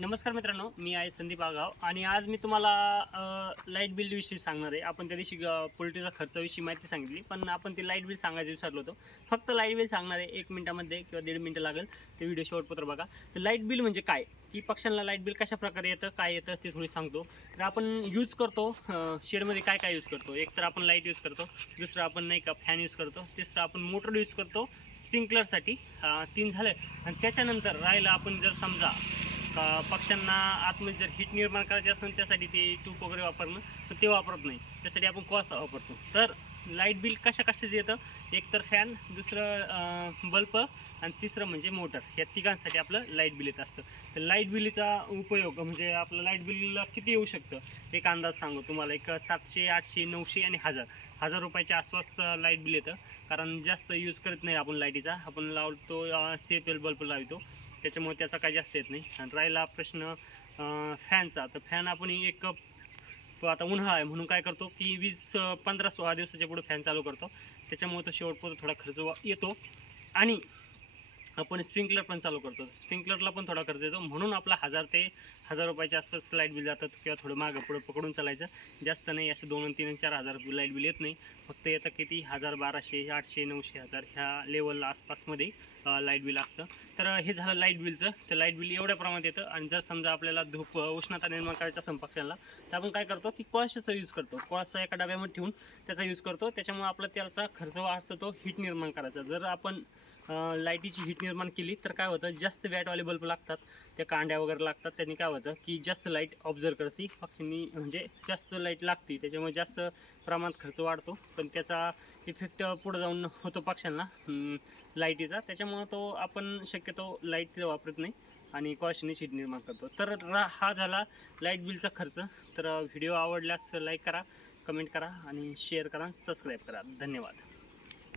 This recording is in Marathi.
नमस्कार मित्रांनो मी आहे संदीप आगाव आणि आज मी तुम्हाला लाइट बिलविषयी सांगणार आहे. आपण त्या दिवशी पोल्ट्रीचा खर्चाविषयी माहिती सांगितली पण आपण ते लाइट बिल सांगायचं विसरलो होतो. फक्त लाइट बिल सांगणार आहे एक मिनिटामध्ये किंवा दीड मिनिटं लागेल. ते व्हिडिओ शेवटपत्र बघा. तर लाइट बिल म्हणजे काय? की पक्ष्यांना लाइट बिल कशा प्रकारे येतं काय येतं ते थोडी सांगतो. तर आपण यूज करतो शेडमध्ये काय काय यूज करतो? एक तर आपण लाइट यूज करतो दुसरं आपण नाही का फॅन यूज करतो तिसरं आपण मोटर यूज करतो स्प्रिंकलरसाठी तीन झालं. आणि त्याच्यानंतर राहिलं आपण जर समजा पक्ष्यांना आतमध्ये जर हीट निर्माण करायची असेल त्यासाठी ते ट्यूब वगैरे वापरणं तर ते वापरत नाही. त्यासाठी आपण कॉस वापरतो. तर लाइट बिल कशा कशाचं येतं? एक तर फॅन दुसरं बल्ब आणि तिसरं म्हणजे मोटर या तिघांसाठी आपलं लाइट बिल येत असतं. तर लाइट बिलीचा उपयोग म्हणजे आपलं लाइट बिल किती येऊ शकतं? एक अंदाज सांगू तुम्हाला. एक सातशे आठशे नऊशे आणि हजार. हजार रुपयाच्या आसपास लाइट बिल येतं. कारण जास्त यूज करत नाही आपण लाईटीचा आपण लावतो सी एफ एल बल्ब लावतो. त्याच्यामुळे त्याचा काही जास्त येत नाही. आणि राहिला प्रश्न फॅनचा. तर फॅन आपण एक आता उन्हाळा आहे म्हणून काय करतो की वीस पंधरा सोळा दिवसाच्या पुढे फॅन चालू करतो. त्याच्यामुळे तो शेवटपर्यंत थोडा खर्च येतो. आणि आपण स्प्रिंकलर पण चालू करतो. स्प्रिंकलरला पण थोडा खर्च येतो. म्हणून आपला हजार ते हजार रुपयाच्या आसपास लाइट बिल जातात किंवा थोडं मागं पुढं पकडून चालायचं. जास्त नाही असं दोन तीन चार हजार लाइट बिल येत नाही. फक्त येतं किती हजार बाराशे आठशे नऊशे हजार ह्या लेवलला आसपासमध्ये लाइट बिल असतं. तर हे झालं लाइट बिलचं. तर लाइट बिल एवढ्या प्रमाणात येतं. आणि जर समजा आपल्याला धूप उष्णता निर्माण करायच्या असेल तर आपण काय करतो की कोळशाचा यूज करतो. कोळसा एका डब्यामध्ये ठेवून त्याचा यूज करतो. त्याच्यामुळे आपला त्याचा खर्च वाचतो तो हीट निर्माण करायचा. जर आपण लाईटीची हीट निर्माण केली. तर काय होतं जास्त वॅटवाले बल्ब लागतात त्या कांड्या वगैरे लागतात. त्यांनी काय होतं की जास्त लाइट ऑब्झर्व करते. पक्षींनी म्हणजे जास्त लाइट लागते त्याच्यामुळे जास्त प्रमाणात खर्च वाढतो. पण त्याचा इफेक्ट पुढं जाऊन होतो पक्ष्यांना लाईटीचा. त्याच्यामुळं तो आपण शक्यतो लाइट तिथं वापरत नाही आणि कॉशनी हीट निर्माण करतो. तर रा हा झाला लाइट बिलचा खर्च. तर व्हिडिओ आवडल्यास लाईक करा कमेंट करा आणि शेअर करा सबस्क्राईब करा. धन्यवाद.